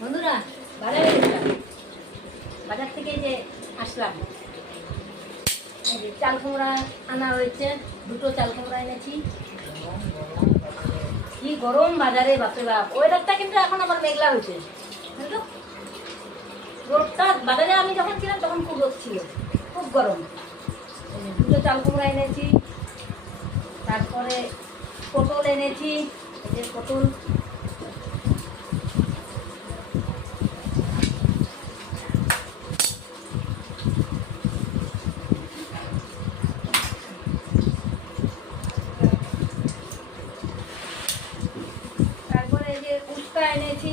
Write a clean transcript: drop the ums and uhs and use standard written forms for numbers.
বন্ধুরা বাজারে গেছিলাম, বাজার থেকে যে আসলাম, এই যে চাল কুমড়া আনা হয়েছে, দুটো চাল কুমড়া এনেছি। কি গরম বাজারে, বাপরে বাপ। ওয়েদারটা কিন্তু এখন আবার মেঘলা হয়েছে, বুঝলো? রোদটা বাজারে আমি যখন ছিলাম তখন খুব রোদ ছিল, খুব গরম। দুটো চাল কুমড়া এনেছি, তারপরে পটল এনেছি, এই যে পটল, তারপরে এই যে উস্তা এনেছি,